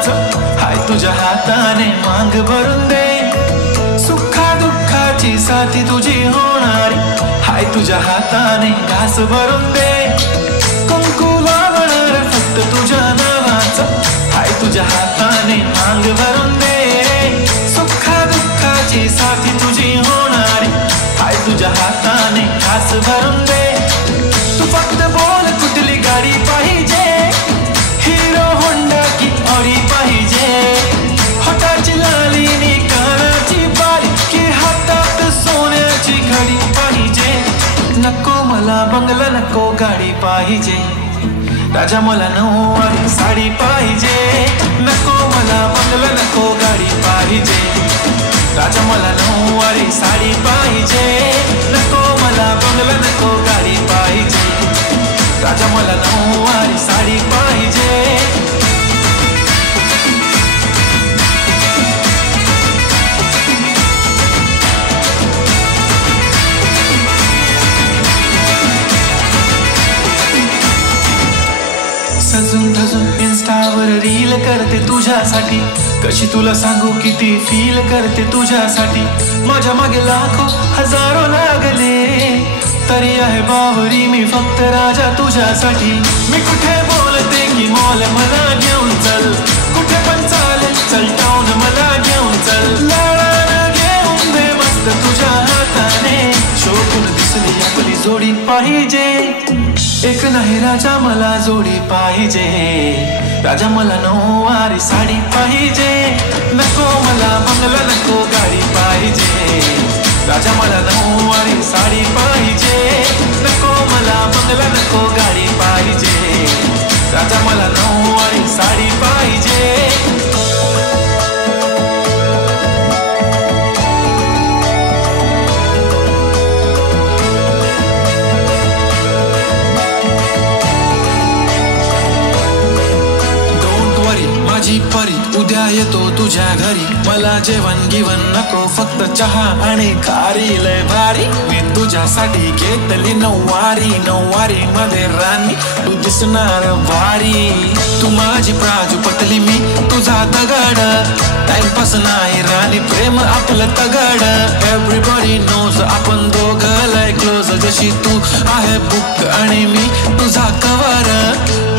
नावाचं हाय तुझ्या हाताने मांग भरून दे. सुखा दुःखाची साथी तुझी होणारी हाय तुझ्या हाताने घास भरून दे. कुंकू लावणार फक्त तुझ्या नावाचं हाय तुझ्या हाताने मांग भरून दे. सुखा दुःखाची साथी तुझी होणारी हाय तुझ्या हाताने घास भरून दे. तू फक्त बोल कुठली गाडी पाहिजे, हिरो होंडा की ऑडी पाहिजे. होटाची लाली नी कानाची बारी की हातात सोन्याची घडी पाहिजे. नको मला बंगला नको गाडी पाहिजे, राजा मला नऊवारी साडी पाहिजे. नको मला बंगला नको गाडी पाहिजे, राजा मला नऊवारी साडी पाहिजे. नको मला बंगला नको गाडी पाहिजे, राजा मला नऊवारी साडी पाहिजे. सजून धजून इन्स्टावर रील करते तुझ्यासाठी, कशी तुला सांगू किती फील करते तुझ्यासाठी. माझ्या मागे लाखो हजारो लागले तरी आहे बावरी मी फक्त राजा तुझ्यासाठी. मी कुठे बोलते की मॉल मला घेऊन चल, कुठे पण चालेल चल टाऊन मला घेऊन चल. लाडानं घेऊन दे मस्त तुझ्या हाताने, शोभून दिसली आपली जोडी पाहिजे. एक नाही राजा मला जोडी पाहिजे, राजा मला नऊवारी साडी पाहिजे. नको मला बंगला नको गाडी पाहिजे, राजा मला नऊवारी साडी पाहिजे. नको मला बंगला नको गाडी पाहिजे, राजा मला नऊवारी साडी पाहिजे. माझी परी उद्या येतो तुझ्या घरी, मला जेवण गिवण नको फक्त चहा आणि खारी. लय भारी मी तुझ्यासाठी घेतली नऊवारी, नऊवारी मध्ये राणी तू दिसणार भारी. तू माझी प्राजूपतली मी तुझा दगड, टाइमपास नाही राणी प्रेम आपलं तगड. एव्हरीबडी नोज आपण दोघं लय क्लोज, जशी तू आहे बुक आणि मी तुझा कवर.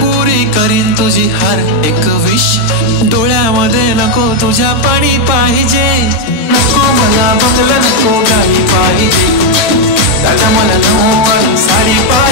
पुरी करीन तुझी हर एक विश, डोळ्यामध्ये नको तुझ्या पाणी पाहिजे. नको मला बंगला नको गाडी पाहिजे, राजा मला नऊवारी साडी पाहिजे.